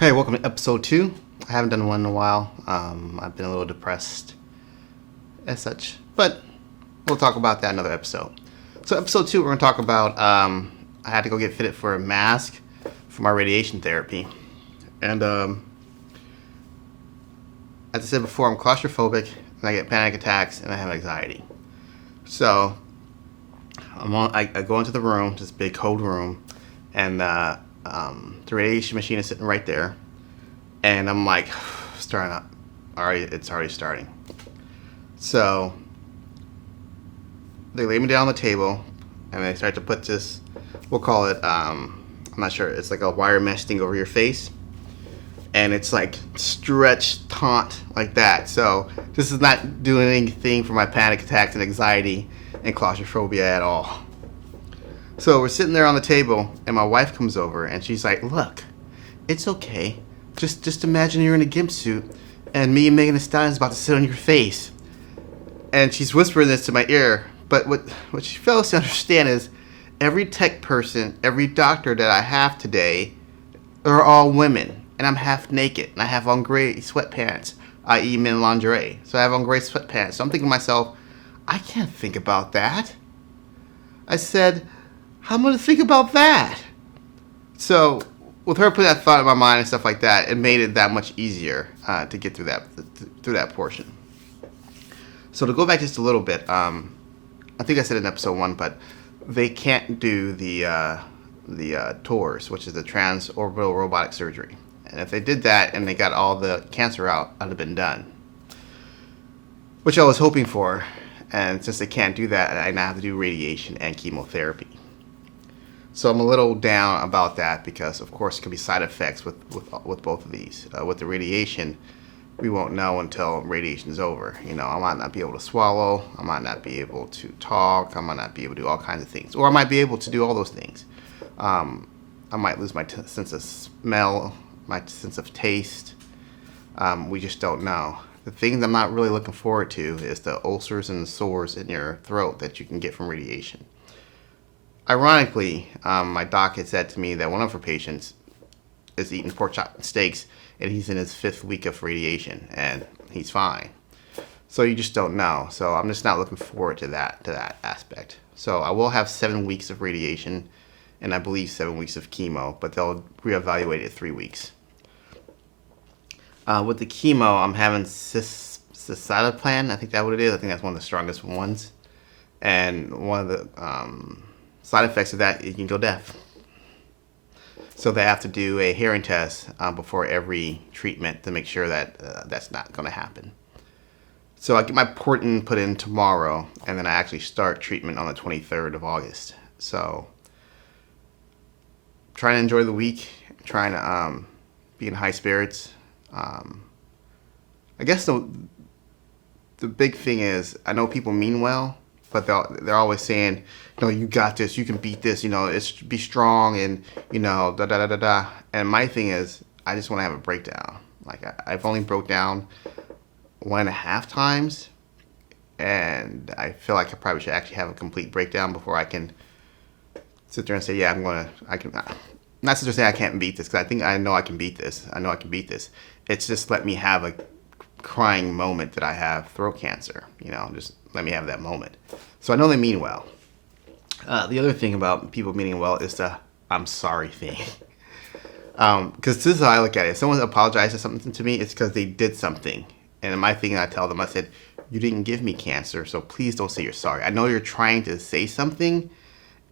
Hey, welcome to episode 2. I haven't done one in a while. I've been a little depressed as such, but we'll talk about that in another episode. So episode 2, we're going to talk about, I had to go get fitted for a mask for my radiation therapy. And as I said before, I'm claustrophobic, and I get panic attacks, and I have anxiety. So I go into the room, this big cold room, and the radiation machine is sitting right there, and I'm like, starting up. It's already starting. So they lay me down on the table, and they start to put this, we'll call it, I'm not sure, it's like a wire mesh thing over your face, and it's like stretched taut like that. So this is not doing anything for my panic attacks and anxiety and claustrophobia at all. So we're sitting there on the table, and my wife comes over, and she's like, "Look, it's okay. Just imagine you're in a gimp suit, and me and Megan Thee Stallion's about to sit on your face." And she's whispering this to my ear. But what she fails to understand is every tech person, every doctor that I have today, are all women, and I'm half naked, and I have on gray sweatpants, i.e. men lingerie. So I have on gray sweatpants. So I'm thinking to myself, I can't think about that. I said, how am I going to think about that? So with her putting that thought in my mind and stuff like that, it made it that much easier to get through that portion. So to go back just a little bit, I think I said in episode 1, but they can't do the TORS, which is the transorbital robotic surgery. And if they did that and they got all the cancer out, I'd have been done. Which I was hoping for. And since they can't do that, I now have to do radiation and chemotherapy. So I'm a little down about that because, of course, there could be side effects with both of these. With the radiation, we won't know until radiation is over. You know, I might not be able to swallow. I might not be able to talk. I might not be able to do all kinds of things. Or I might be able to do all those things. I might lose my sense of smell, my sense of taste. We just don't know. The things I'm not really looking forward to is the ulcers and the sores in your throat that you can get from radiation. Ironically, my doc had said to me that one of her patients is eating pork chop and steaks, and he's in his 5th week of radiation, and he's fine. So you just don't know. So I'm just not looking forward to that aspect. So I will have 7 weeks of radiation, and I believe 7 weeks of chemo, but they'll reevaluate it 3 weeks. With the chemo, I'm having cisaplane. I think that's what it is. I think that's one of the strongest ones. And one of the side effects of that, you can go deaf. So they have to do a hearing test before every treatment to make sure that that's not going to happen. So I get my port put in tomorrow, and then I actually start treatment on the 23rd of August. So trying to enjoy the week, trying to be in high spirits. I guess the big thing is, I know people mean well, but they're always saying, you know, you got this, you can beat this, you know, be strong, and, you know, da-da-da-da-da. And my thing is, I just want to have a breakdown. Like, I've only broke down 1.5 times, and I feel like I probably should actually have a complete breakdown before I can sit there and say, yeah, I can, not sit there and say I can't beat this, because I know I can beat this. It's just let me have a crying moment that I have throat cancer, you know, just let me have that moment. So I know they mean well. The other thing about people meaning well is the I'm sorry thing. Because this is how I look at it. If someone apologizes for something to me, it's because they did something. And in my thing, I tell them, I said, you didn't give me cancer, so please don't say you're sorry. I know you're trying to say something,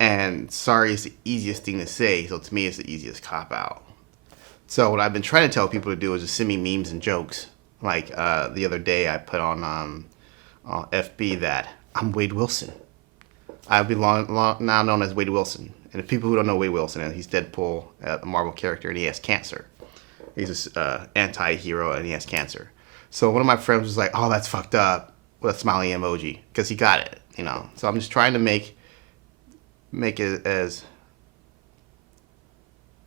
and sorry is the easiest thing to say, so to me it's the easiest cop-out. So what I've been trying to tell people to do is just send me memes and jokes. Like the other day I put on FB that I'm Wade Wilson. I'll be now known as Wade Wilson. And if people who don't know Wade Wilson, he's Deadpool, a Marvel character, and he has cancer. He's an anti-hero, and he has cancer. So one of my friends was like, oh, that's fucked up, with a smiley emoji, because he got it, you know. So I'm just trying to make it as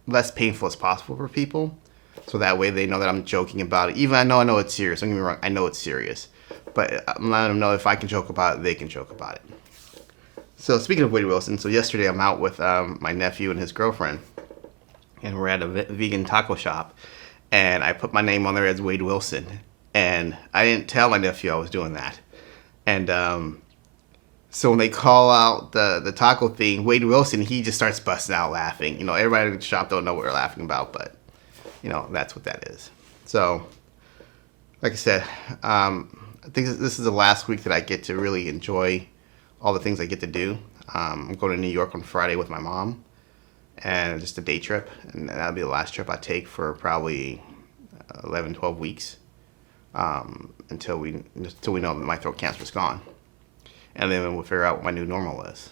less painful as possible for people, so that way they know that I'm joking about it. Even I know it's serious. Don't get me wrong, I know it's serious. But I'm letting them know if I can joke about it, they can joke about it. So speaking of Wade Wilson, so yesterday I'm out with my nephew and his girlfriend, and we're at a vegan taco shop, and I put my name on there as Wade Wilson. And I didn't tell my nephew I was doing that. And so when they call out the taco thing, Wade Wilson, he just starts busting out laughing. You know, everybody in the shop don't know what we're laughing about, but you know, that's what that is. So, like I said, I think this is the last week that I get to really enjoy all the things I get to do. I'm going to New York on Friday with my mom, and just a day trip, and that'll be the last trip I take for probably 11, 12 weeks, until we know that my throat cancer is gone, and then we'll figure out what my new normal is.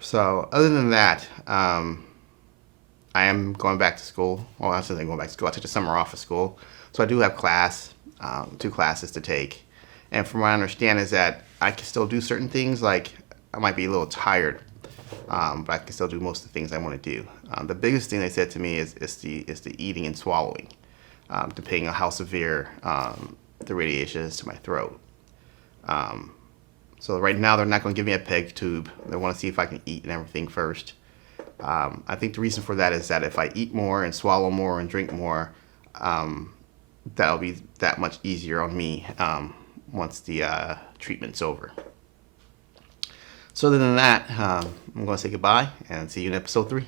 So other than that, I am going back to school. Well, I wasn't going back to school. I took the summer off of school, so I do have class, 2 classes to take, and from what I understand is that I can still do certain things. Like I might be a little tired, but I can still do most of the things I want to do. The biggest thing they said to me is the eating and swallowing, depending on how severe the radiation is to my throat. So right now they're not going to give me a peg tube. They want to see if I can eat and everything first. I think the reason for that is that if I eat more and swallow more and drink more, that'll be that much easier on me once the treatment's over. So other than that, I'm going to say goodbye and see you in episode 3.